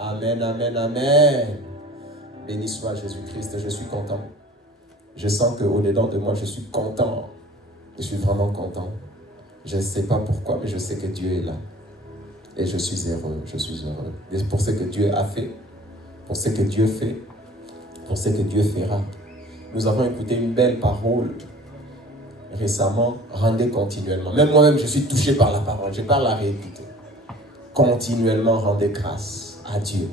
Amen, amen, amen. Béni soit Jésus-Christ, je suis content. Je sens qu'au-dedans de moi, je suis content. Je suis vraiment content. Je ne sais pas pourquoi, mais je sais que Dieu est là. Et je suis heureux, je suis heureux. Et pour ce que Dieu a fait, pour ce que Dieu fait, pour ce que Dieu fera. Nous avons écouté une belle parole récemment, rendez continuellement. Même moi-même, je suis touché par la parole. Je parle à réécouter. Continuellement, rendez grâce à Dieu.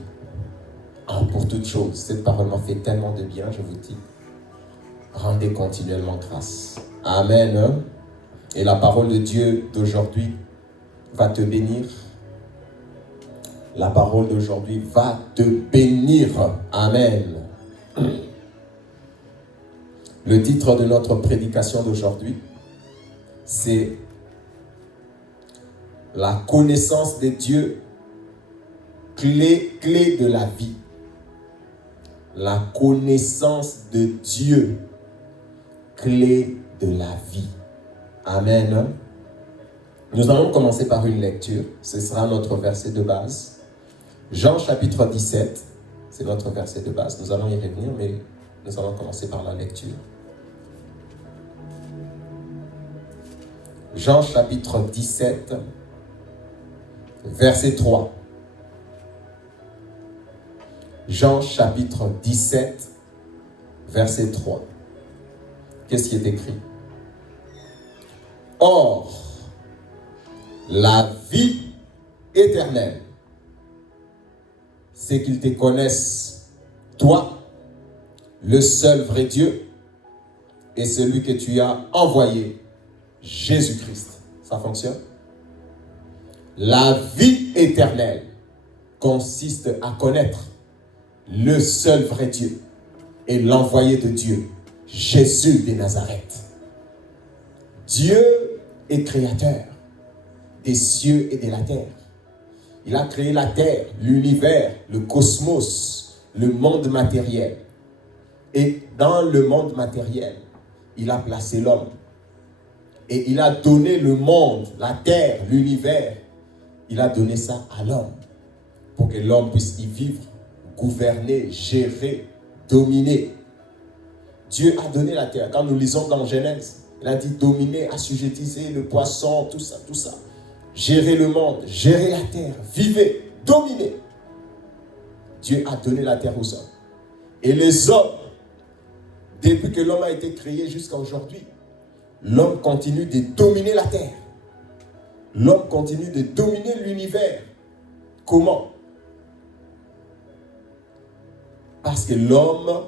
Pour toutes choses. Cette parole m'a fait tellement de bien, je vous dis. Rendez continuellement grâce. Amen. Et la parole de Dieu d'aujourd'hui va te bénir. La parole d'aujourd'hui va te bénir. Amen. Le titre de notre prédication d'aujourd'hui, c'est la connaissance de Dieu, clé de la vie. La connaissance de Dieu, clé de la vie. Amen. Nous allons commencer par une lecture. Ce sera notre verset de base. Jean chapitre 17, c'est notre verset de base. Nous allons y revenir, mais nous allons commencer par la lecture. Jean chapitre 17, verset 3. Jean chapitre 17, verset 3. Qu'est-ce qui est écrit? Or, la vie éternelle, c'est qu'ils te connaissent, toi, le seul vrai Dieu, et celui que tu as envoyé, Jésus-Christ. Ça fonctionne? La vie éternelle consiste à connaître le seul vrai Dieu et l'envoyé de Dieu, Jésus de Nazareth. Dieu est créateur des cieux et de la terre. Il a créé la terre, l'univers, le cosmos, le monde matériel. Et dans le monde matériel, il a placé l'homme. Et il a donné le monde, la terre, l'univers. Il a donné ça à l'homme pour que l'homme puisse y vivre, gouverner, gérer, dominer. Dieu a donné la terre. Quand nous lisons dans Genèse, il a dit dominer, assujettissez le poisson, tout ça, tout ça. Gérer le monde, gérer la terre, vivez, dominer. Dieu a donné la terre aux hommes. Et les hommes, depuis que l'homme a été créé jusqu'à aujourd'hui, l'homme continue de dominer la terre. L'homme continue de dominer l'univers. Comment? Parce que l'homme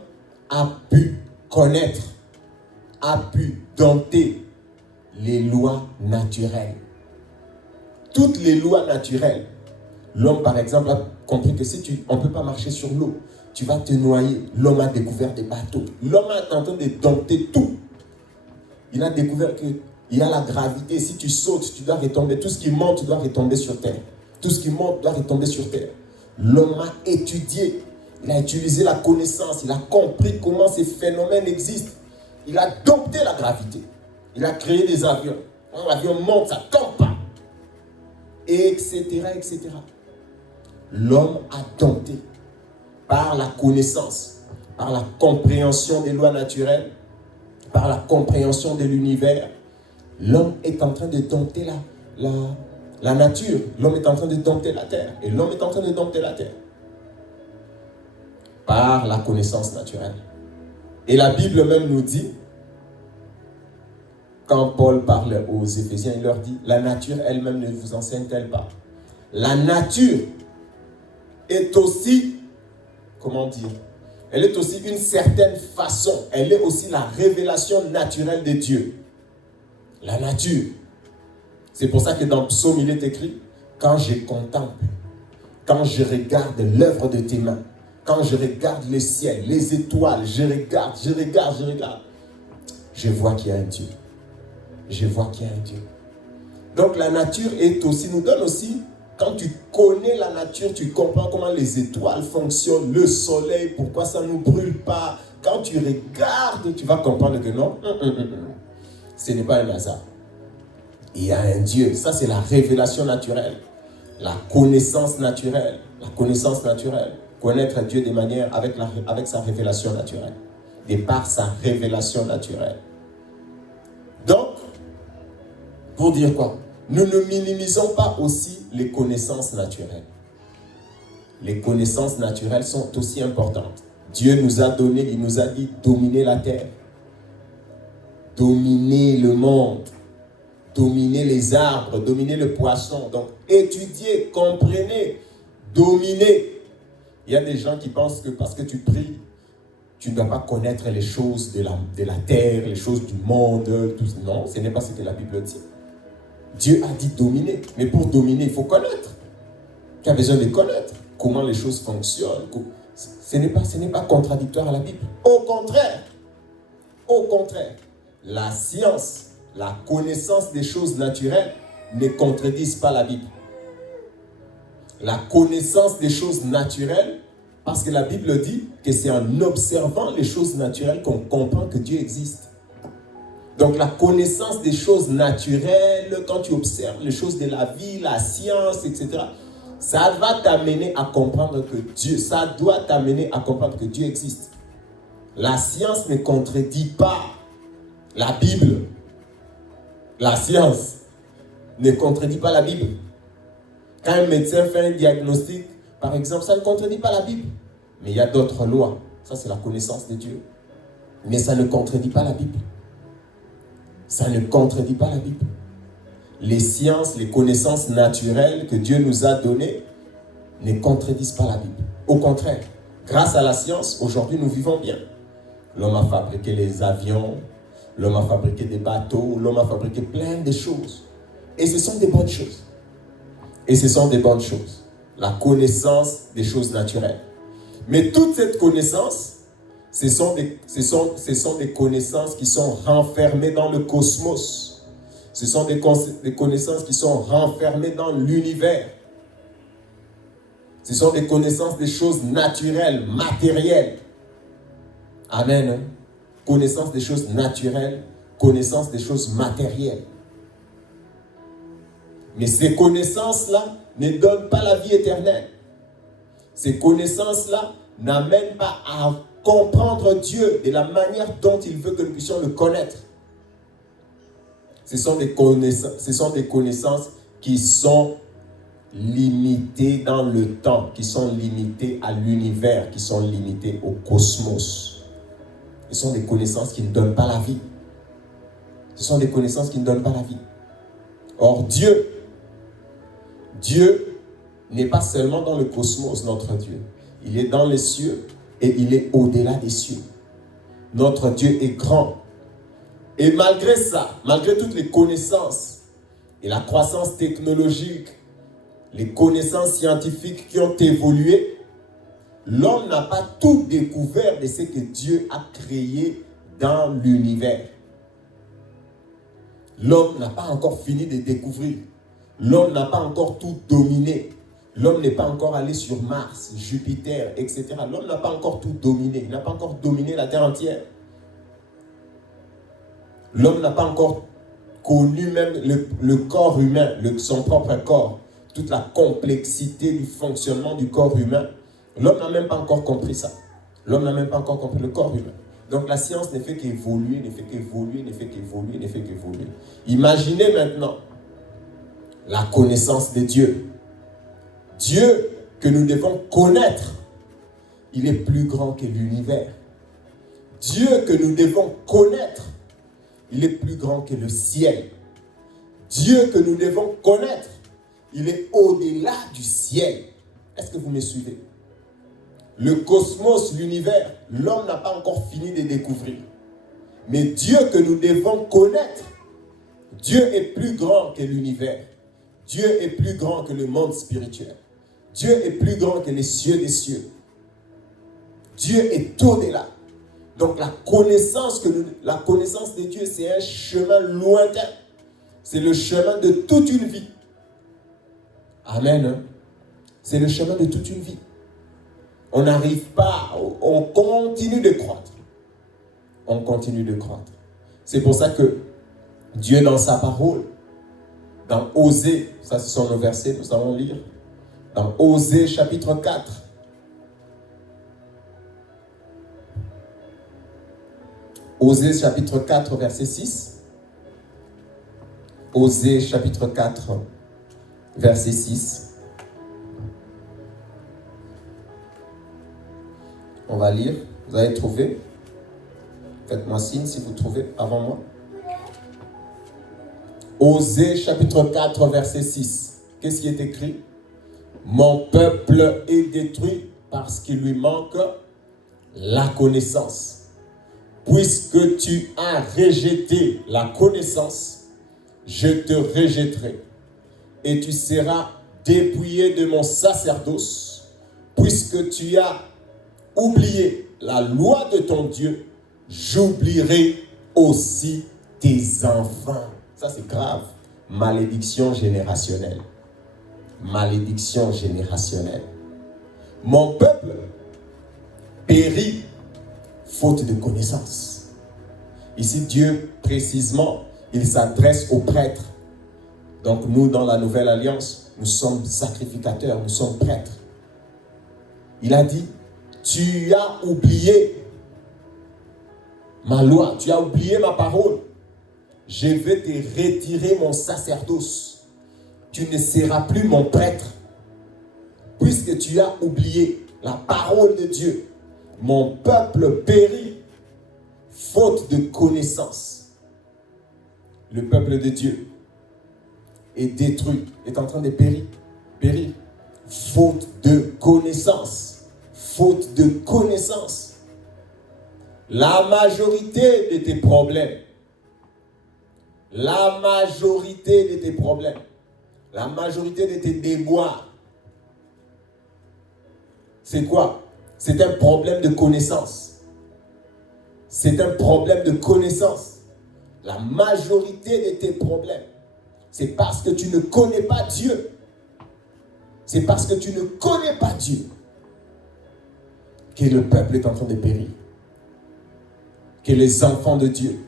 a pu connaître, a pu dompter les lois naturelles. Toutes les lois naturelles. L'homme, par exemple, a compris que si on ne peut pas marcher sur l'eau, tu vas te noyer. L'homme a découvert des bateaux. L'homme est en train de dompter tout. Il a découvert qu'il y a la gravité. Si tu sautes, tu dois retomber. Tout ce qui monte, tu dois retomber sur terre. Tout ce qui monte doit retomber sur terre. L'homme a étudié. Il a utilisé la connaissance. Il a compris comment ces phénomènes existent. Il a dompté la gravité. Il a créé des avions. Quand l'avion monte, ça ne tombe pas. Etc., etc. L'homme a dompté par la connaissance, par la compréhension des lois naturelles, par la compréhension de l'univers. L'homme est en train de dompter la nature. L'homme est en train de dompter la terre. Et l'homme est en train de dompter la terre. Par la connaissance naturelle. Et la Bible même nous dit, quand Paul parle aux Éphésiens, il leur dit, la nature elle-même ne vous enseigne-t-elle pas? La nature est aussi, comment dire, elle est aussi une certaine façon, elle est aussi la révélation naturelle de Dieu. La nature. C'est pour ça que dans Psaume, il est écrit, quand je contemple, quand je regarde l'œuvre de tes mains, quand je regarde le ciel, les étoiles, je regarde, je vois qu'il y a un Dieu. Je vois qu'il y a un Dieu. Donc la nature est aussi, nous donne aussi Quand tu connais la nature, tu comprends comment les étoiles fonctionnent, le soleil, pourquoi ça ne nous brûle pas. Quand tu regardes, tu vas comprendre que non, ce n'est pas un hasard. Il y a un Dieu. Ça, c'est la révélation naturelle. La connaissance naturelle. La connaissance naturelle. Connaître Dieu de manière avec sa révélation naturelle. Et par sa révélation naturelle. Donc, pour dire quoi? Nous ne minimisons pas aussi les connaissances naturelles. Les connaissances naturelles sont aussi importantes. Dieu nous a donné, il nous a dit dominer la terre, dominer le monde, dominer les arbres, dominer le poisson. Donc, étudier, comprenez, dominer. Il y a des gens qui pensent que parce que tu pries, tu ne dois pas connaître les choses de la terre, les choses du monde. Tout. Non, ce n'est pas ce que la Bible dit. Dieu a dit dominer. Mais pour dominer, il faut connaître. Tu as besoin de connaître comment les choses fonctionnent. Ce n'est pas contradictoire à la Bible. Au contraire, la science, la connaissance des choses naturelles ne contredisent pas la Bible. La connaissance des choses naturelles, parce que la Bible dit que c'est en observant les choses naturelles qu'on comprend que Dieu existe. Donc la connaissance des choses naturelles, quand tu observes les choses de la vie, la science, etc., ça va t'amener à comprendre que Dieu, ça doit t'amener à comprendre que Dieu existe. La science ne contredit pas la Bible. La science ne contredit pas la Bible. Quand un médecin fait un diagnostic, par exemple, ça ne contredit pas la Bible. Mais il y a d'autres lois. Ça, c'est la connaissance de Dieu. Mais ça ne contredit pas la Bible. Ça ne contredit pas la Bible. Les sciences, les connaissances naturelles que Dieu nous a données ne contredisent pas la Bible. Au contraire, grâce à la science, aujourd'hui nous vivons bien. L'homme a fabriqué les avions, l'homme a fabriqué des bateaux, l'homme a fabriqué plein de choses. Et ce sont des bonnes choses. Et ce sont des bonnes choses. La connaissance des choses naturelles. Mais toute cette connaissance, ce sont des connaissances qui sont renfermées dans le cosmos. Ce sont des connaissances qui sont renfermées dans l'univers. Ce sont des connaissances des choses naturelles, matérielles. Amen. Connaissance des choses naturelles, connaissance des choses matérielles. Mais ces connaissances-là ne donnent pas la vie éternelle. Ces connaissances-là n'amènent pas à comprendre Dieu de la manière dont il veut que nous puissions le connaître. Ce sont des connaissances qui sont limitées dans le temps, qui sont limitées à l'univers, qui sont limitées au cosmos. Ce sont des connaissances qui ne donnent pas la vie. Ce sont des connaissances qui ne donnent pas la vie. Or, Dieu n'est pas seulement dans le cosmos, notre Dieu. Il est dans les cieux et il est au-delà des cieux. Notre Dieu est grand. Et malgré ça, malgré toutes les connaissances et la croissance technologique, les connaissances scientifiques qui ont évolué, l'homme n'a pas tout découvert de ce que Dieu a créé dans l'univers. L'homme n'a pas encore fini de découvrir. L'homme n'a pas encore tout dominé. L'homme n'est pas encore allé sur Mars, Jupiter, etc. L'homme n'a pas encore tout dominé. Il n'a pas encore dominé la terre entière. L'homme n'a pas encore connu même le corps humain, son propre corps. Toute la complexité du fonctionnement du corps humain. L'homme n'a même pas encore compris ça. L'homme n'a même pas encore compris le corps humain. Donc la science ne fait qu'évoluer, ne fait qu'évoluer, ne fait qu'évoluer, ne fait qu'évoluer. Imaginez maintenant la connaissance de Dieu. Dieu que nous devons connaître, il est plus grand que l'univers. Dieu que nous devons connaître, il est plus grand que le ciel. Dieu que nous devons connaître, il est au-delà du ciel. Est-ce que vous me suivez? Le cosmos, l'univers, l'homme n'a pas encore fini de découvrir. Mais Dieu que nous devons connaître, Dieu est plus grand que l'univers. Dieu est plus grand que le monde spirituel. Dieu est plus grand que les cieux des cieux. Dieu est au-delà. Donc la connaissance de Dieu, c'est un chemin lointain. C'est le chemin de toute une vie. Amen. C'est le chemin de toute une vie. On n'arrive pas, on continue de croître. On continue de croître. C'est pour ça que Dieu, dans sa parole, dans Osée, ça ce sont nos versets, nous allons lire, dans Osée chapitre 4, Osée chapitre 4, verset 6. Osée chapitre 4, verset 6. On va lire. Vous avez trouvé? Faites-moi signe si vous trouvez avant moi. Osée chapitre 4, verset 6. Qu'est-ce qui est écrit? Mon peuple est détruit parce qu'il lui manque la connaissance. Puisque tu as rejeté la connaissance, je te rejetterai. Et tu seras dépouillé de mon sacerdoce. Puisque tu as oublié la loi de ton Dieu, j'oublierai aussi tes enfants. Ça, c'est grave. Malédiction générationnelle. Malédiction générationnelle. Mon peuple périt faute de connaissance. Ici, Dieu, précisément, il s'adresse aux prêtres. Donc, nous, dans la Nouvelle Alliance, nous sommes sacrificateurs, nous sommes prêtres. Il a dit, tu as oublié ma loi, tu as oublié ma parole. Je vais te retirer mon sacerdoce. Tu ne seras plus mon prêtre. Puisque tu as oublié la parole de Dieu. Mon peuple périt faute de connaissance. Le peuple de Dieu est détruit, est en train de périr. Faute de connaissance. Faute de connaissance. La majorité de tes problèmes, la majorité de tes problèmes, la majorité de tes déboires, c'est quoi? C'est un problème de connaissance. C'est un problème de connaissance. La majorité de tes problèmes, c'est parce que tu ne connais pas Dieu. C'est parce que tu ne connais pas Dieu que le peuple est en train de périr. Que les enfants de Dieu,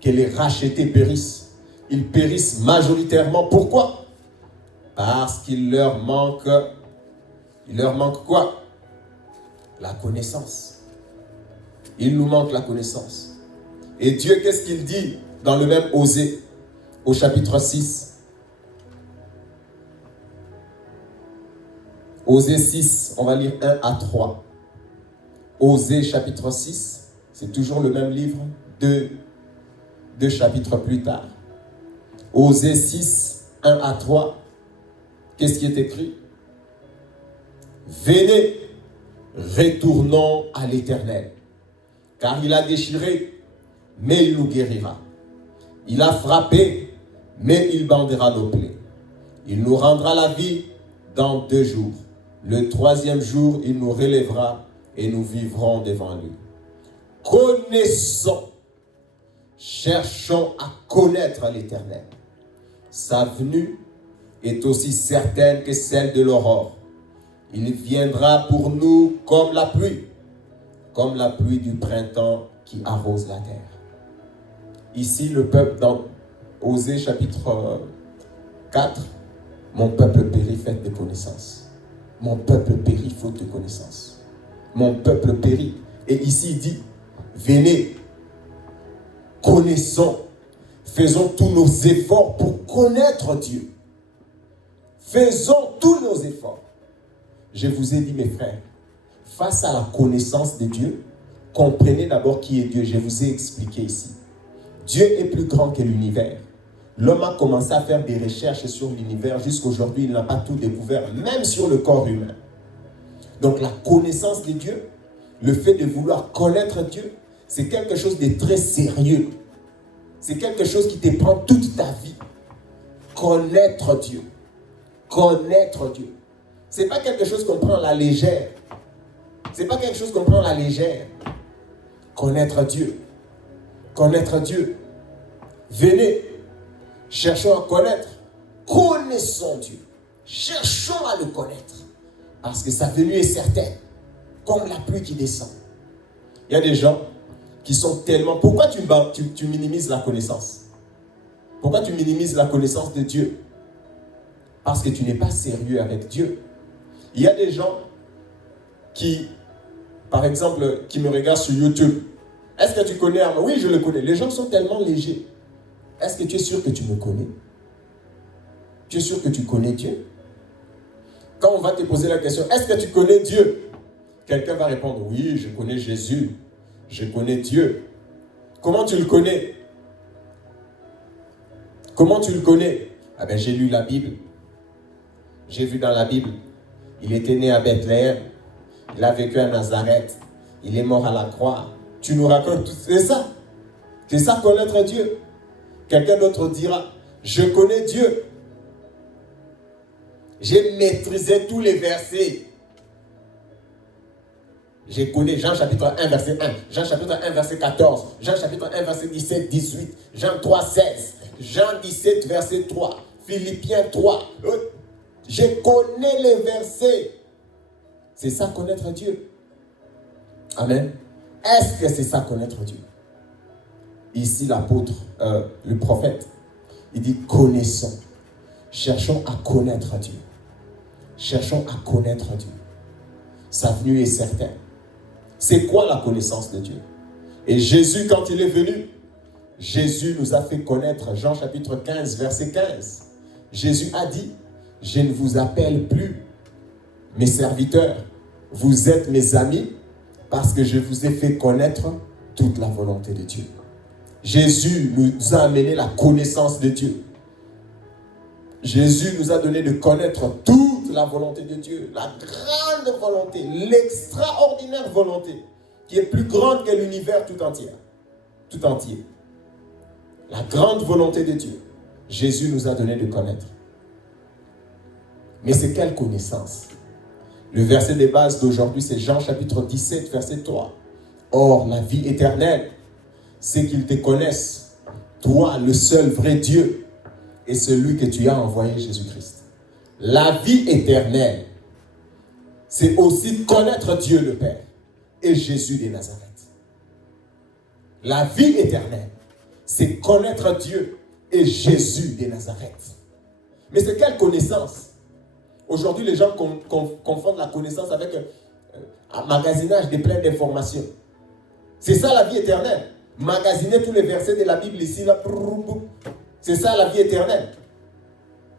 que les rachetés périssent. Ils périssent majoritairement. Pourquoi? Parce qu'il leur manque quoi? La connaissance. Il nous manque la connaissance. Et Dieu, qu'est-ce qu'il dit dans le même Osée, au chapitre 6? Osée 6, on va lire 1 à 3. Osée chapitre 6, c'est toujours le même livre, deux chapitres plus tard. Osée 6, 1 à 3. Qu'est-ce qui est écrit? Venez, retournons à l'Éternel, car il a déchiré, mais il nous guérira. Il a frappé, mais il bandera nos plaies. Il nous rendra la vie dans 2 jours. Le 3e jour, il nous relèvera et nous vivrons devant lui. Connaissons, cherchons à connaître l'Éternel. Sa venue est aussi certaine que celle de l'aurore. Il viendra pour nous comme la pluie du printemps qui arrose la terre. Ici, le peuple, dans Osée chapitre 4, mon peuple périt faute de connaissance. Mon peuple périt faute de connaissance. Mon peuple périt. Et ici, il dit, venez, connaissons, faisons tous nos efforts pour connaître Dieu. Faisons tous nos efforts. Je vous ai dit, mes frères, face à la connaissance de Dieu, comprenez d'abord qui est Dieu. Je vous ai expliqué ici. Dieu est plus grand que l'univers. L'homme a commencé à faire des recherches sur l'univers. Jusqu'aujourd'hui, il n'a pas tout découvert, même sur le corps humain. Donc la connaissance de Dieu, le fait de vouloir connaître Dieu, c'est quelque chose de très sérieux. C'est quelque chose qui te prend toute ta vie. Connaître Dieu. Connaître Dieu. Ce n'est pas quelque chose qu'on prend à la légère. Ce n'est pas quelque chose qu'on prend à la légère. Connaître Dieu. Connaître Dieu. Venez, cherchons à connaître. Connaissons Dieu. Cherchons à le connaître. Parce que sa venue est certaine. Comme la pluie qui descend. Il y a des gens qui sont tellement... Pourquoi tu minimises la connaissance? Pourquoi tu minimises la connaissance de Dieu? Parce que tu n'es pas sérieux avec Dieu. Il y a des gens qui, par exemple, qui me regardent sur YouTube. Est-ce que tu connais Armand? Oui, je le connais. Les gens sont tellement légers. Est-ce que tu es sûr que tu me connais? Tu es sûr que tu connais Dieu? Quand on va te poser la question, est-ce que tu connais Dieu? Quelqu'un va répondre, oui, je connais Jésus. Je connais Dieu. Comment tu le connais? Comment tu le connais? Ah ben, j'ai lu la Bible. J'ai vu dans la Bible. Il était né à Bethléem. Il a vécu à Nazareth. Il est mort à la croix. Tu nous racontes tout. C'est ça. C'est ça connaître Dieu. Quelqu'un d'autre dira, je connais Dieu. J'ai maîtrisé tous les versets. Je connais Jean chapitre 1 verset 1, Jean chapitre 1 verset 14, Jean chapitre 1 verset 17, 18, Jean 3, 16, Jean 17 verset 3, Philippiens 3. Je connais les versets. C'est ça connaître Dieu. Amen. Est-ce que c'est ça connaître Dieu? Ici l'apôtre, le prophète, il dit connaissons. Cherchons à connaître Dieu. Cherchons à connaître Dieu. Sa venue est certaine. C'est quoi la connaissance de Dieu? Et Jésus, quand il est venu, Jésus nous a fait connaître, Jean chapitre 15, verset 15. Jésus a dit, je ne vous appelle plus mes serviteurs, vous êtes mes amis, parce que je vous ai fait connaître toute la volonté de Dieu. Jésus nous a amené la connaissance de Dieu. Jésus nous a donné de connaître toute la volonté de Dieu, la grande volonté, l'extraordinaire volonté, qui est plus grande que l'univers tout entier. Tout entier. La grande volonté de Dieu, Jésus nous a donné de connaître. Mais c'est quelle connaissance? Le verset de base d'aujourd'hui, c'est Jean chapitre 17, verset 3. Or, la vie éternelle, c'est qu'ils te connaissent, toi, le seul vrai Dieu, et celui que tu as envoyé, Jésus-Christ. La vie éternelle, c'est aussi connaître Dieu le Père et Jésus de Nazareth. La vie éternelle, c'est connaître Dieu et Jésus de Nazareth. Mais c'est quelle connaissance? Aujourd'hui, les gens confondent la connaissance avec un magasinage de plein d'informations. C'est ça la vie éternelle. Magasiner tous les versets de la Bible ici, là. C'est ça la vie éternelle.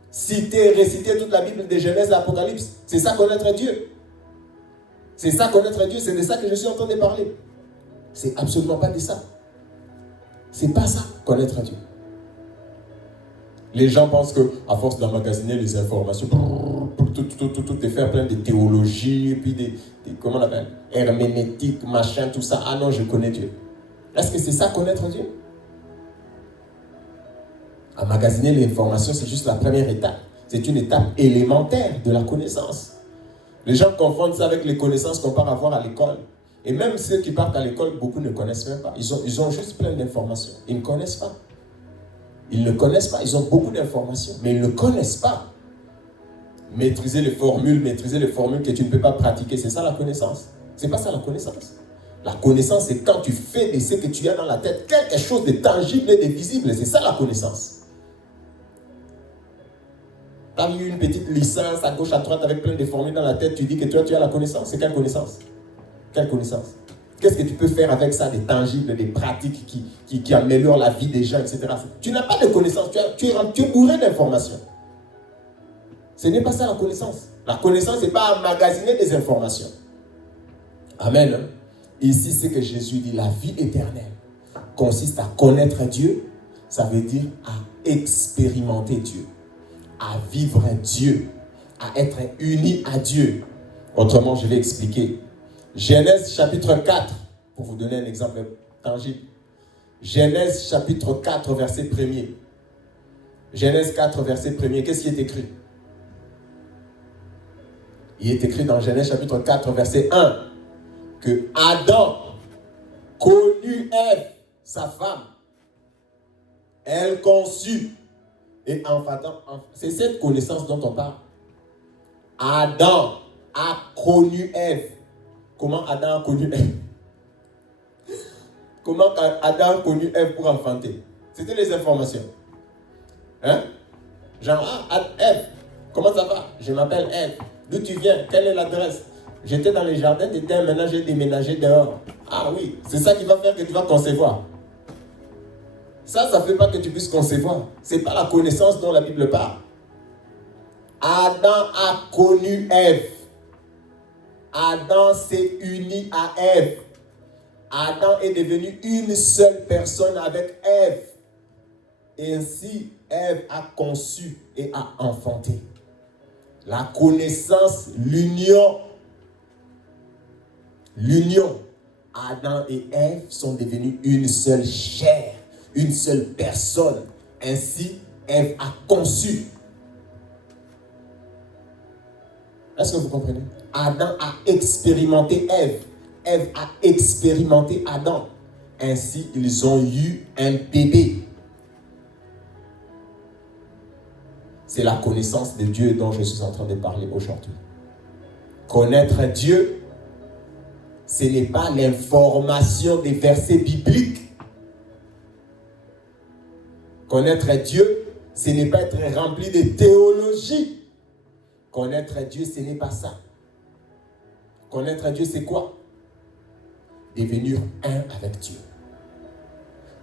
Citer, réciter toute la Bible de Genèse à l'Apocalypse, c'est ça connaître Dieu. C'est ça connaître Dieu, c'est de ça que je suis en train de parler. C'est absolument pas de ça. C'est pas ça, connaître Dieu. Les gens pensent qu'à force d'emmagasiner les informations, tout est faire plein de théologie, et puis comment on appelle, herméneutique, machin, tout ça. Ah non, je connais Dieu. Est-ce que c'est ça connaître Dieu? Emmagasiner l'information, c'est juste la première étape. C'est une étape élémentaire de la connaissance. Les gens confondent ça avec les connaissances qu'on part avoir à l'école. Et même ceux qui partent à l'école, beaucoup ne connaissent même pas. Ils ont juste plein d'informations. Ils ne connaissent pas. Ils ne connaissent pas. Ils ont beaucoup d'informations, mais ils ne connaissent pas. Maîtriser les formules que tu ne peux pas pratiquer, c'est ça la connaissance. C'est pas ça la connaissance. La connaissance, c'est quand tu fais de ce que tu as dans la tête quelque chose de tangible et de visible. C'est ça la connaissance. Tu as eu une petite licence à gauche, à droite avec plein de formules dans la tête, tu dis que toi, tu as la connaissance. C'est quelle connaissance? Quelle connaissance? Qu'est-ce que tu peux faire avec ça, des tangibles, des pratiques qui améliorent la vie des gens, etc. Tu n'as pas de connaissance, tu es bourré d'informations. Ce n'est pas ça la connaissance. La connaissance, ce n'est pas emmagasiner des informations. Amen. Ici, c'est que Jésus dit, la vie éternelle consiste à connaître Dieu, ça veut dire à expérimenter Dieu, à vivre Dieu, à être uni à Dieu. Autrement, je vais expliquer. Genèse chapitre 4, pour vous donner un exemple tangible. Genèse chapitre 4, verset 1er. Genèse 4, verset 1er. Qu'est-ce qui est écrit? Il est écrit dans Genèse chapitre 4, verset 1, que Adam connut Ève, sa femme. Elle conçut. Et enfantant, c'est cette connaissance dont on parle. Adam a connu Ève. Comment Adam a connu Ève? Comment Adam a connu Ève pour enfanter? C'était les informations. Hein? Genre, Ève, comment ça va? Je m'appelle Ève. D'où tu viens? Quelle est l'adresse? J'étais dans les jardins, tu étais maintenant j'ai déménagé dehors. Ah oui, c'est ça qui va faire que tu vas concevoir. Ça ne fait pas que tu puisses concevoir. Ce n'est pas la connaissance dont la Bible parle. Adam a connu Ève. Adam s'est uni à Ève. Adam est devenu une seule personne avec Ève. Et ainsi, Ève a conçu et a enfanté. La connaissance, l'union. Adam et Ève sont devenus une seule chair, une seule personne. Ainsi, Ève a conçu. Est-ce que vous comprenez? Adam a expérimenté Ève. Ève a expérimenté Adam. Ainsi, ils ont eu un bébé. C'est la connaissance de Dieu dont je suis en train de parler aujourd'hui. Connaître Dieu, ce n'est pas l'information des versets bibliques. Connaître Dieu, ce n'est pas être rempli de théologie. Connaître Dieu, ce n'est pas ça. Connaître Dieu, c'est quoi? Devenir un avec Dieu.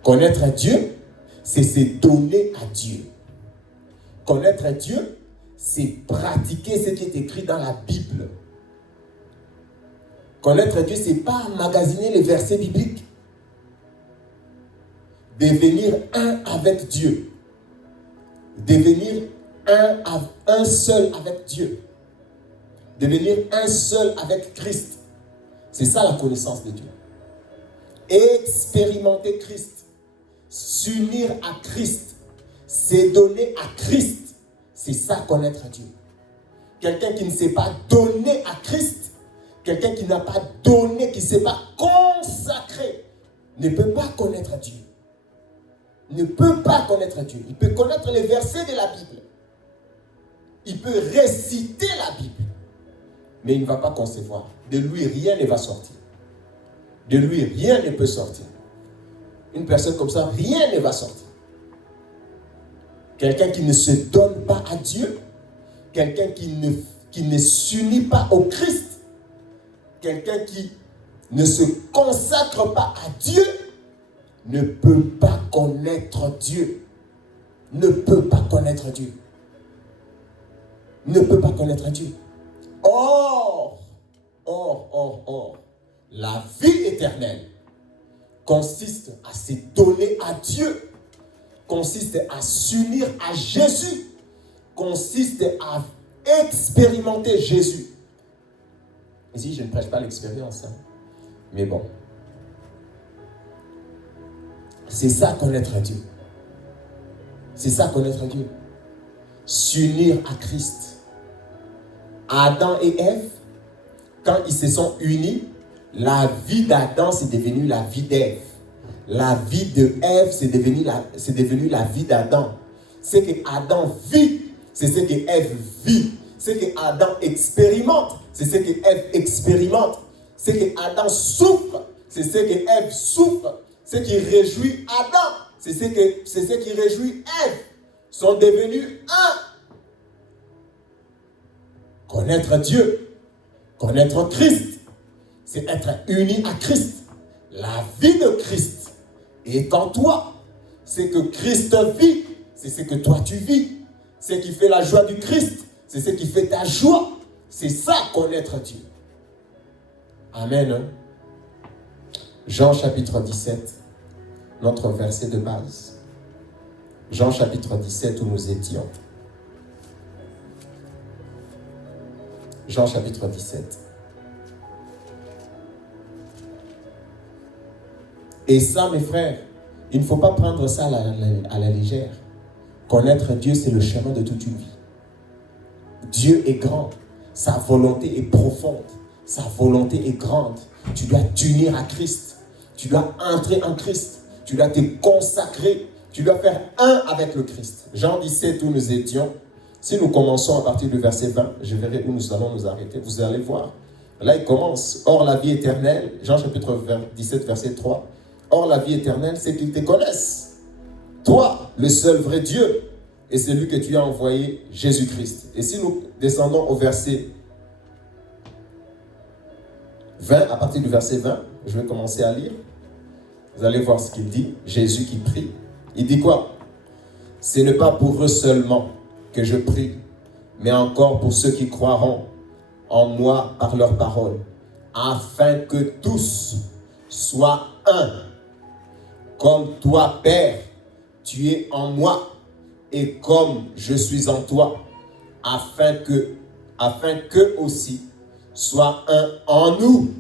Connaître Dieu, c'est se donner à Dieu. Connaître Dieu, c'est pratiquer ce qui est écrit dans la Bible. Connaître Dieu, ce n'est pas emmagasiner les versets bibliques. Devenir un avec Dieu. Devenir un seul avec Dieu. Devenir un seul avec Christ. C'est ça la connaissance de Dieu. Expérimenter Christ. S'unir à Christ. Se donner à Christ. C'est ça connaître Dieu. Quelqu'un qui ne s'est pas donné à Christ, quelqu'un qui n'a pas donné, qui ne s'est pas consacré, ne peut pas connaître Dieu. Ne peut pas connaître Dieu. Il peut connaître les versets de la Bible. Il peut réciter la Bible. Mais il ne va pas concevoir. De lui, rien ne va sortir. De lui, rien ne peut sortir. Une personne comme ça, rien ne va sortir. Quelqu'un qui ne se donne pas à Dieu, quelqu'un qui ne s'unit pas au Christ, quelqu'un qui ne se consacre pas à Dieu, ne peut pas connaître Dieu. Ne peut pas connaître Dieu. Ne peut pas connaître Dieu. Or, la vie éternelle consiste à se donner à Dieu, consiste à s'unir à Jésus, consiste à expérimenter Jésus. Ici, je ne prêche pas l'expérience, hein. Mais bon. C'est ça connaître Dieu. C'est ça connaître Dieu. S'unir à Christ. Adam et Ève, quand ils se sont unis, la vie d'Adam c'est devenu la vie d'Ève. La vie de Ève c'est devenu la vie d'Adam. Ce que Adam vit, c'est ce que Ève vit. Ce que Adam expérimente, c'est ce que Ève expérimente. Ce que Adam souffre, c'est ce que Ève souffre. Ce qui réjouit Adam, c'est ce qui réjouit Ève. Sont devenus un. Connaître Dieu, connaître Christ, c'est être uni à Christ. La vie de Christ est en toi. C'est que Christ vit, c'est ce que toi tu vis. Ce qui fait la joie du Christ, c'est ce qui fait ta joie. C'est ça, connaître Dieu. Amen. Hein? Jean chapitre 17, notre verset de base. Jean chapitre 17 où nous étions. Jean chapitre 17. Et ça, mes frères, il ne faut pas prendre ça à la légère. Connaître Dieu, c'est le chemin de toute une vie. Dieu est grand. Sa volonté est profonde. Sa volonté est grande. Tu dois t'unir à Christ. Tu dois entrer en Christ. Tu dois te consacrer. Tu dois faire un avec le Christ. Jean 17 où nous étions. Si nous commençons à partir du verset 20, je verrai où nous allons nous arrêter. Vous allez voir. Là, il commence. Or, la vie éternelle, Jean chapitre 17, verset 3. Or, la vie éternelle, c'est qu'ils te connaissent. Toi, le seul vrai Dieu, et celui que tu as envoyé, Jésus-Christ. Et si nous descendons au verset 20, à partir du verset 20, je vais commencer à lire. Vous allez voir ce qu'il dit. Jésus qui prie. Il dit quoi? Ce n'est pas pour eux seulement que je prie, mais encore pour ceux qui croiront en moi par leur parole, afin que tous soient un. Comme toi, Père, tu es en moi, et comme je suis en toi, afin qu'eux aussi soient un en nous,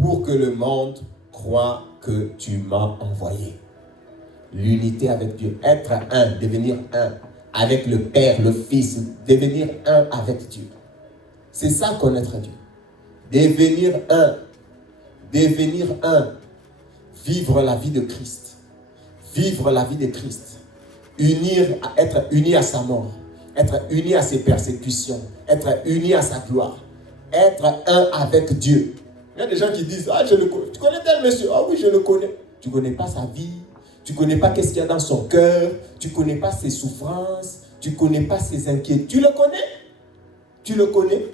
pour que le monde croie que tu m'as envoyé. L'unité avec Dieu, être un, devenir un, avec le Père, le Fils, devenir un avec Dieu. C'est ça connaître Dieu. Devenir un, vivre la vie de Christ, vivre la vie de Christ, être uni à sa mort, être uni à ses persécutions, être uni à sa gloire, être un avec Dieu. Il y a des gens qui disent, ah je le connais, tu connais tel monsieur? Ah oui, je le connais. Tu ne connais pas sa vie, tu ne connais pas qu'est-ce qu'il y a dans son cœur, tu ne connais pas ses souffrances, tu ne connais pas ses inquiétudes. Tu le connais? Tu le connais?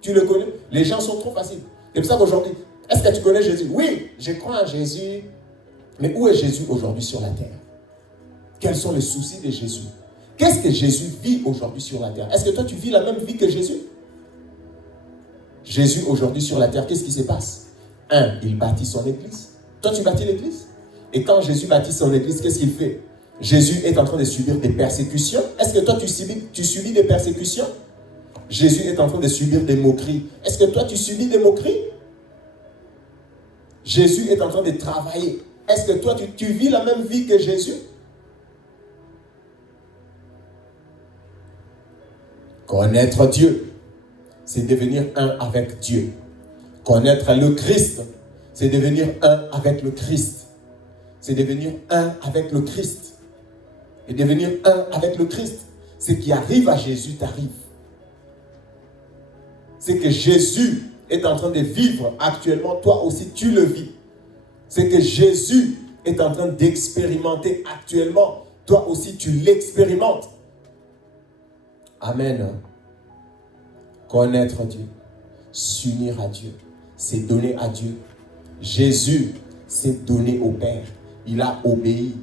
Tu le connais? Les gens sont trop faciles. C'est pour ça qu'aujourd'hui, est-ce que tu connais Jésus? Oui, je crois en Jésus. Mais où est Jésus aujourd'hui sur la terre? Quels sont les soucis de Jésus? Qu'est-ce que Jésus vit aujourd'hui sur la terre? Est-ce que toi tu vis la même vie que Jésus? Jésus aujourd'hui sur la terre, qu'est-ce qui se passe? Il bâtit son église. Toi tu bâtis l'église? Et quand Jésus bâtit son église, qu'est-ce qu'il fait? Jésus est en train de subir des persécutions. Est-ce que toi tu subis des persécutions? Jésus est en train de subir des moqueries. Est-ce que toi tu subis des moqueries? Jésus est en train de travailler. Est-ce que toi tu vis la même vie que Jésus? Connaître Dieu, c'est devenir un avec Dieu. Connaître le Christ, c'est devenir un avec le Christ. C'est devenir un avec le Christ. Et devenir un avec le Christ, ce qui arrive à Jésus t'arrive. C'est que Jésus est en train de vivre actuellement, toi aussi tu le vis. C'est que Jésus est en train d'expérimenter actuellement, toi aussi tu l'expérimentes. Amen. Connaître Dieu, s'unir à Dieu, c'est donner à Dieu. Jésus s'est donné au Père. Il a obéi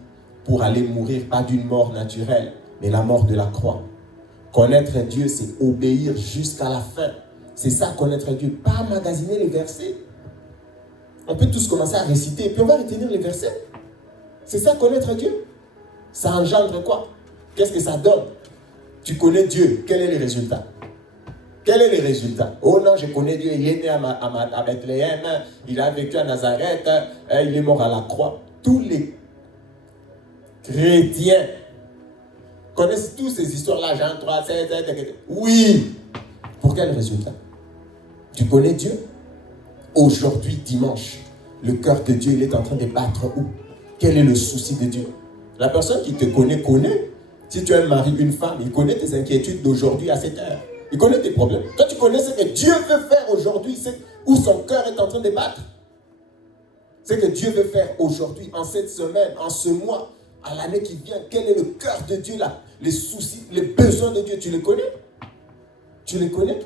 pour aller mourir, pas d'une mort naturelle, mais la mort de la croix. Connaître Dieu, c'est obéir jusqu'à la fin. C'est ça, connaître Dieu. Pas magasiner les versets. On peut tous commencer à réciter et puis on va retenir les versets. C'est ça, connaître Dieu. Ça engendre quoi? Qu'est-ce que ça donne? Tu connais Dieu, quel est le résultat? Quel est le résultat? Oh non, je connais Dieu, il est né à Bethléem, il a vécu à Nazareth, il est mort à la croix. Tous les chrétiens connaissent tous ces histoires-là, Jean 3, 7, 7. Oui. Pour quel résultat? Tu connais Dieu? Aujourd'hui, dimanche, le cœur de Dieu, il est en train de battre où? Quel est le souci de Dieu? La personne qui te connaît. Si tu as un mari, une femme, il connaît tes inquiétudes d'aujourd'hui à cette heure. Il connaît tes problèmes. Toi, tu connais ce que Dieu veut faire aujourd'hui, c'est où son cœur est en train de battre. Ce que Dieu veut faire aujourd'hui, en cette semaine, en ce mois, à l'année qui vient. Quel est le cœur de Dieu là? Les soucis, les besoins de Dieu, tu les connais? Tu les connais?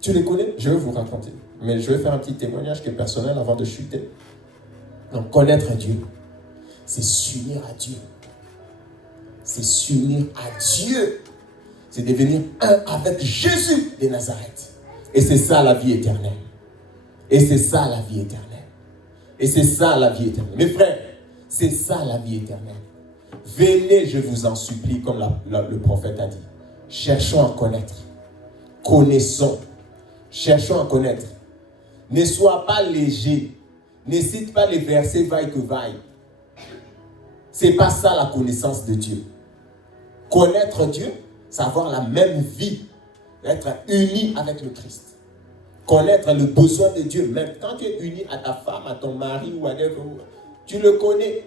Tu les connais? Je vais vous raconter. Mais je vais faire un petit témoignage qui est personnel avant de chuter. Donc, connaître Dieu, c'est s'unir à Dieu. C'est s'unir à Dieu. C'est devenir un avec Jésus de Nazareth. Et c'est ça la vie éternelle. Et c'est ça la vie éternelle. Et c'est ça la vie éternelle. Mes frères, c'est ça la vie éternelle. Venez, je vous en supplie, comme le prophète a dit. Cherchons à connaître. Connaissons. Cherchons à connaître. Ne sois pas léger. Ne cite pas les versets vaille que vaille. C'est pas ça la connaissance de Dieu. Connaître Dieu, c'est avoir la même vie, être uni avec le Christ. Connaître le besoin de Dieu, même quand tu es uni à ta femme, à ton mari ou à n'importe où, tu le connais.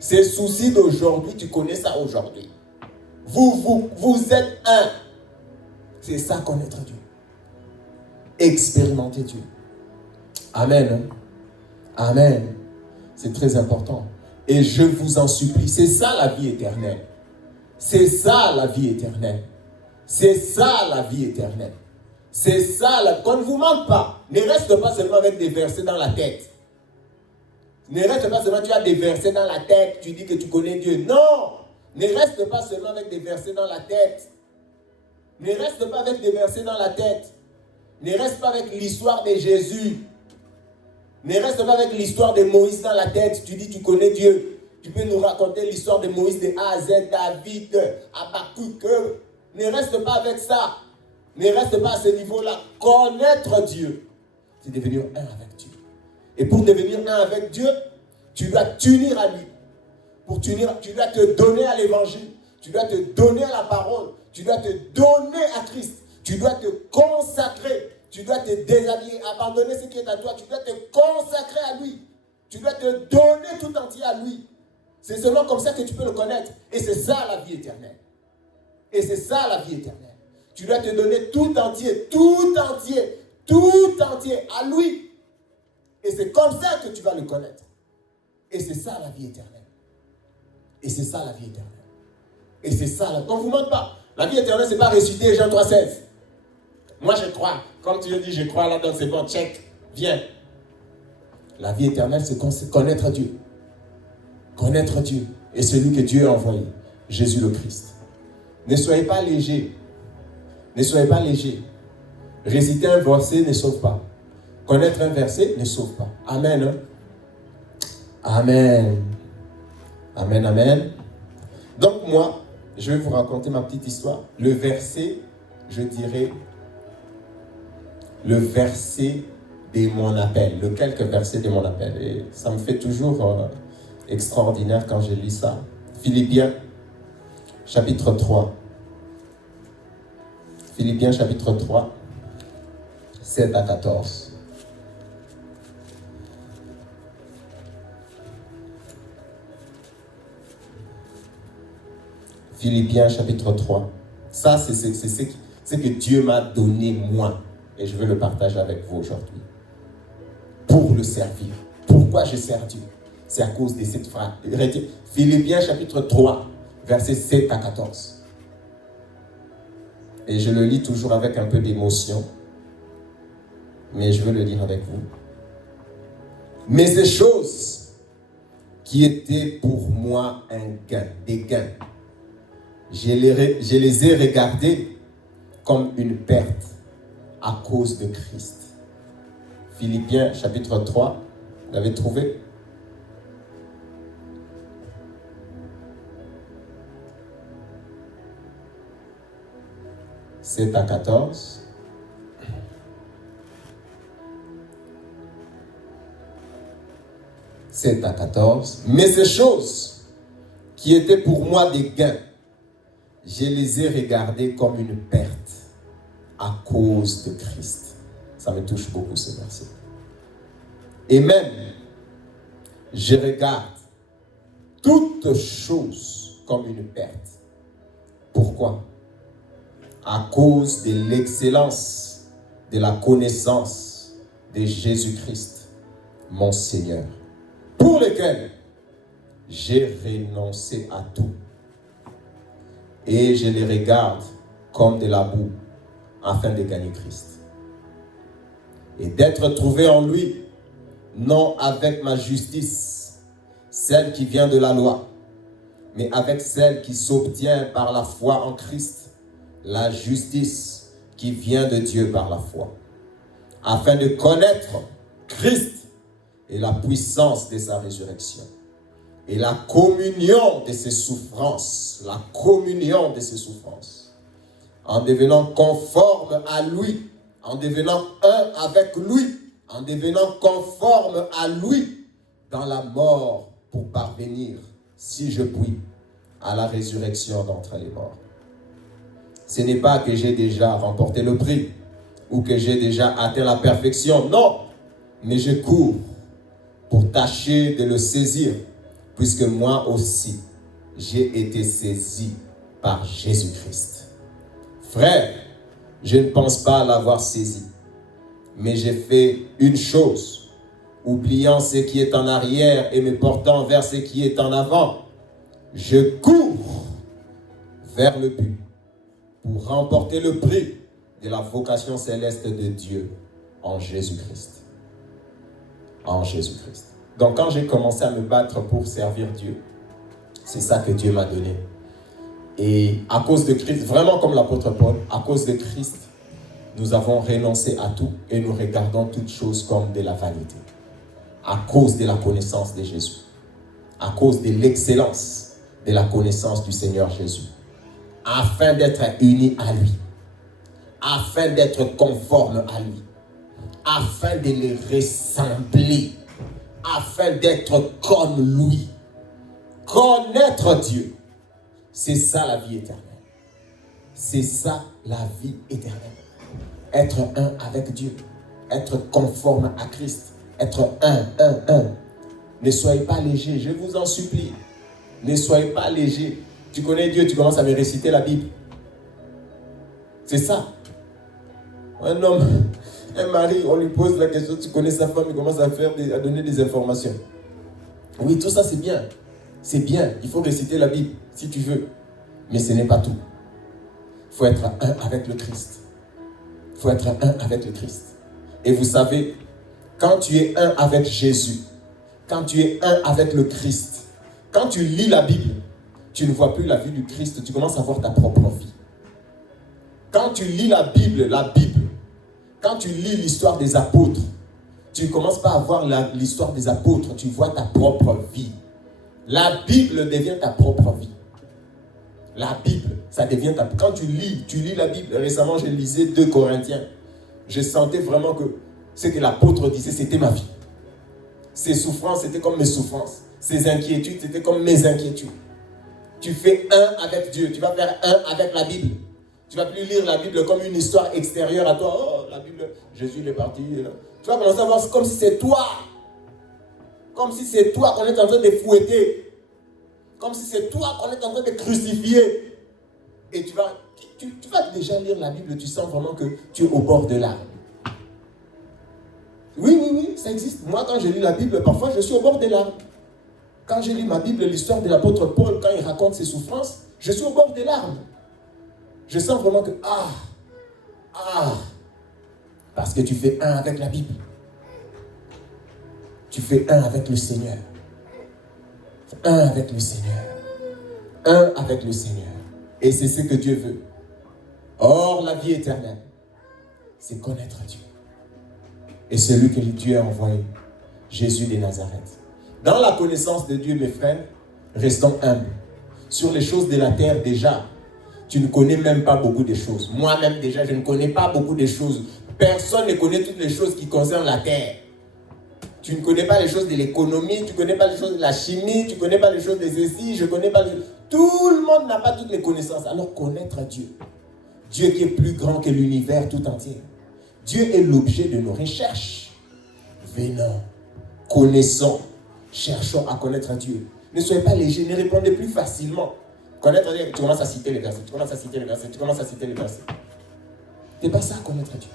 Ces soucis d'aujourd'hui, tu connais ça aujourd'hui. Vous êtes un. C'est ça, connaître Dieu. Expérimenter Dieu. Amen. Amen. C'est très important. Et je vous en supplie, c'est ça la vie éternelle. C'est ça la vie éternelle. C'est ça la vie éternelle. C'est ça, qu'on ne vous mente pas. Ne reste pas seulement avec des versets dans la tête. Ne reste pas seulement, tu as des versets dans la tête, tu dis que tu connais Dieu. Non! Ne reste pas seulement avec des versets dans la tête. Ne reste pas avec des versets dans la tête. Ne reste pas avec l'histoire de Jésus. Ne reste pas avec l'histoire de Moïse dans la tête. Tu dis tu connais Dieu. Tu peux nous raconter l'histoire de Moïse de A à Z, David, Habakkuk. Ne reste pas avec ça. Ne reste pas à ce niveau-là. Connaître Dieu, c'est devenir un avec Dieu. Et pour devenir un avec Dieu, tu dois t'unir à lui. Pour t'unir, tu dois te donner à l'évangile. Tu dois te donner à la parole. Tu dois te donner à Christ. Tu dois te consacrer. Tu dois te déshabiller, abandonner ce qui est à toi. Tu dois te consacrer à lui. Tu dois te donner tout entier à lui. C'est seulement comme ça que tu peux le connaître. Et c'est ça la vie éternelle. Et c'est ça la vie éternelle. Tu dois te donner tout entier à lui. Et c'est comme ça que tu vas le connaître. Et c'est ça la vie éternelle. Et c'est ça la vie éternelle. Et c'est ça, qu'on ne vous mente pas. La vie éternelle, ce n'est pas réciter Jean 3,16. Moi, je crois. Comme tu le dis, je crois là, donc c'est bon, check, viens. La vie éternelle, c'est connaître Dieu. Connaître Dieu. Et celui que Dieu a envoyé, Jésus le Christ. Ne soyez pas légers. Ne soyez pas légers. Réciter un verset ne sauve pas. Connaître un verset ne sauve pas. Amen. Hein? Amen. Amen, amen. Donc moi, je vais vous raconter ma petite histoire. Le verset, je dirais, le verset de mon appel. Le quelques versets de mon appel. Et ça me fait toujours extraordinaire quand je lis ça. Philippiens, chapitre 3. Philippiens, chapitre 3, 7 à 14. Philippiens chapitre 3. Ça, c'est ce que Dieu m'a donné moi. Et je veux le partager avec vous aujourd'hui. Pour le servir. Pourquoi je sers Dieu? C'est à cause de cette phrase. Philippiens chapitre 3, versets 7 à 14. Et je le lis toujours avec un peu d'émotion. Mais je veux le lire avec vous. Mais ces choses qui étaient pour moi un gain, des gains, je les ai regardées comme une perte à cause de Christ. Philippiens chapitre 3, vous l'avez trouvé? C'est à 14. C'est à 14. Mais ces choses qui étaient pour moi des gains, je les ai regardées comme une perte à cause de Christ. Ça me touche beaucoup ce verset. Et même, je regarde toutes choses comme une perte. Pourquoi? À cause de l'excellence de la connaissance de Jésus-Christ, mon Seigneur, pour lequel j'ai renoncé à tout. Et je les regarde comme de la boue, afin de gagner Christ. Et d'être trouvé en lui, non avec ma justice, celle qui vient de la loi, mais avec celle qui s'obtient par la foi en Christ, la justice qui vient de Dieu par la foi, afin de connaître Christ et la puissance de sa résurrection, et la communion de ses souffrances, en devenant conforme à lui, en devenant un avec lui, en devenant conforme à lui dans la mort pour parvenir, si je puis, à la résurrection d'entre les morts. Ce n'est pas que j'ai déjà remporté le prix ou que j'ai déjà atteint la perfection, non, mais je cours pour tâcher de le saisir, puisque moi aussi, j'ai été saisi par Jésus-Christ. Frère, je ne pense pas l'avoir saisi, mais j'ai fait une chose, oubliant ce qui est en arrière et me portant vers ce qui est en avant. Je cours vers le but pour remporter le prix de la vocation céleste de Dieu en Jésus-Christ. En Jésus-Christ. Donc quand j'ai commencé à me battre pour servir Dieu, c'est ça que Dieu m'a donné. Et à cause de Christ, vraiment comme l'apôtre Paul, à cause de Christ, nous avons renoncé à tout et nous regardons toutes choses comme de la vanité. À cause de la connaissance de Jésus. À cause de l'excellence de la connaissance du Seigneur Jésus. Afin d'être unis à lui. Afin d'être conforme à lui. Afin de le ressembler. Afin d'être comme lui. Connaître Dieu. C'est ça la vie éternelle. C'est ça la vie éternelle. Être un avec Dieu. Être conforme à Christ. Être un. Ne soyez pas léger, je vous en supplie. Ne soyez pas léger. Tu connais Dieu, tu commences à me réciter la Bible. C'est ça. Un homme, un mari, on lui pose la question, tu connais sa femme, il commence à donner des informations. Oui, tout ça c'est bien. C'est bien, il faut réciter la Bible, si tu veux. Mais ce n'est pas tout. Il faut être un avec le Christ. Il faut être un avec le Christ. Et vous savez, quand tu es un avec Jésus, quand tu es un avec le Christ, quand tu lis la Bible, tu ne vois plus la vie du Christ, tu commences à voir ta propre vie. Quand tu lis la Bible, quand tu lis l'histoire des apôtres, tu ne commences pas à voir l'histoire des apôtres, tu vois ta propre vie. La Bible devient ta propre vie. La Bible, ça devient ta... Quand tu lis la Bible, récemment je lisais 2 Corinthiens, je sentais vraiment que ce que l'apôtre disait, c'était ma vie. Ses souffrances, c'était comme mes souffrances. Ses inquiétudes, c'était comme mes inquiétudes. Tu fais un avec Dieu, tu vas faire un avec la Bible. Tu ne vas plus lire la Bible comme une histoire extérieure à toi. Oh, la Bible, Jésus il est parti. Tu vas commencer à voir comme si c'est toi. Comme si c'est toi qu'on est en train de fouetter. Comme si c'est toi qu'on est en train de crucifier. Et tu vas déjà lire la Bible, tu sens vraiment que tu es au bord de larmes. Oui, ça existe. Moi, quand je lis la Bible, parfois je suis au bord des larmes. Quand je lis ma Bible, l'histoire de l'apôtre Paul, quand il raconte ses souffrances, je suis au bord des larmes. Je sens vraiment que, parce que tu fais un avec la Bible. Tu fais un avec le Seigneur. Un avec le Seigneur. Un avec le Seigneur. Et c'est ce que Dieu veut. Or, la vie éternelle, c'est connaître Dieu. Et celui que Dieu a envoyé, Jésus de Nazareth. Dans la connaissance de Dieu, mes frères, restons humbles. Sur les choses de la terre, déjà, tu ne connais même pas beaucoup de choses. Moi-même, déjà, je ne connais pas beaucoup de choses. Personne ne connaît toutes les choses qui concernent la terre. Tu ne connais pas les choses de l'économie, tu ne connais pas les choses de la chimie, tu ne connais pas les choses des ceci, je ne connais pas les choses. Tout le monde n'a pas toutes les connaissances. Alors, connaître Dieu. Dieu qui est plus grand que l'univers tout entier. Dieu est l'objet de nos recherches. Venons, connaissons, cherchons à connaître Dieu. Ne soyez pas légers, ne répondez plus facilement. Connaître Dieu, tu commences à citer les versets, tu commences à citer les versets. C'est pas ça, connaître Dieu.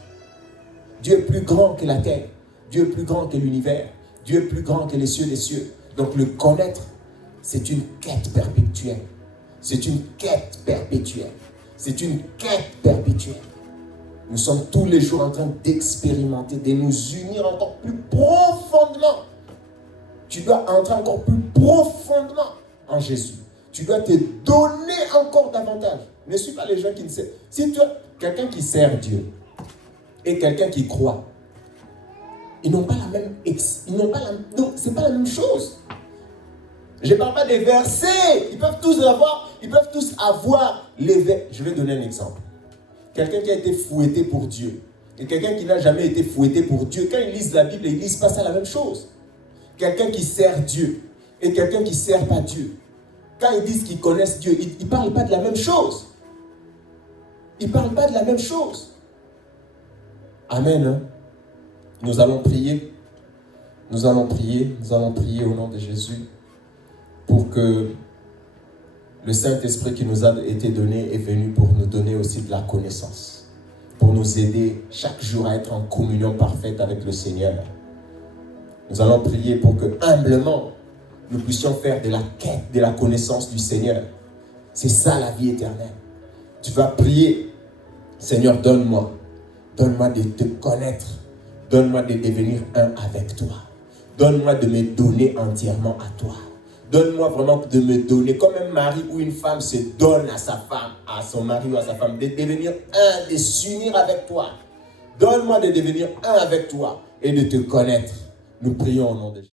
Dieu est plus grand que la terre. Dieu est plus grand que l'univers. Dieu est plus grand que les cieux des cieux. Donc le connaître, c'est une quête perpétuelle. C'est une quête perpétuelle. C'est une quête perpétuelle. Nous sommes tous les jours en train d'expérimenter, de nous unir encore plus profondément. Tu dois entrer encore plus profondément en Jésus. Tu dois te donner encore davantage. Ne suis pas les gens qui ne savent. Si tu as quelqu'un qui sert Dieu et quelqu'un qui croit, ils n'ont pas la même... Non, c'est pas la même chose. Je ne parle pas des versets. Ils peuvent tous avoir les versets. Je vais donner un exemple. Quelqu'un qui a été fouetté pour Dieu et quelqu'un qui n'a jamais été fouetté pour Dieu, quand ils lisent la Bible, ils ne lisent pas ça la même chose. Quelqu'un qui sert Dieu et quelqu'un qui ne sert pas Dieu, quand ils disent qu'ils connaissent Dieu, ils ne parlent pas de la même chose. Ils ne parlent pas de la même chose. Amen. Hein? Nous allons prier. Nous allons prier au nom de Jésus pour que le Saint-Esprit qui nous a été donné est venu pour nous donner aussi de la connaissance, pour nous aider chaque jour à être en communion parfaite avec le Seigneur. Nous allons prier pour que humblement, nous puissions faire de la quête, de la connaissance du Seigneur. C'est ça la vie éternelle. Tu vas prier, Seigneur, donne-moi de te connaître, donne-moi de devenir un avec toi, donne-moi de me donner entièrement à toi. Donne-moi vraiment de me donner, comme un mari ou une femme se donne à sa femme, à son mari ou à sa femme, de devenir un, de s'unir avec toi. Donne-moi de devenir un avec toi et de te connaître. Nous prions au nom de Jésus.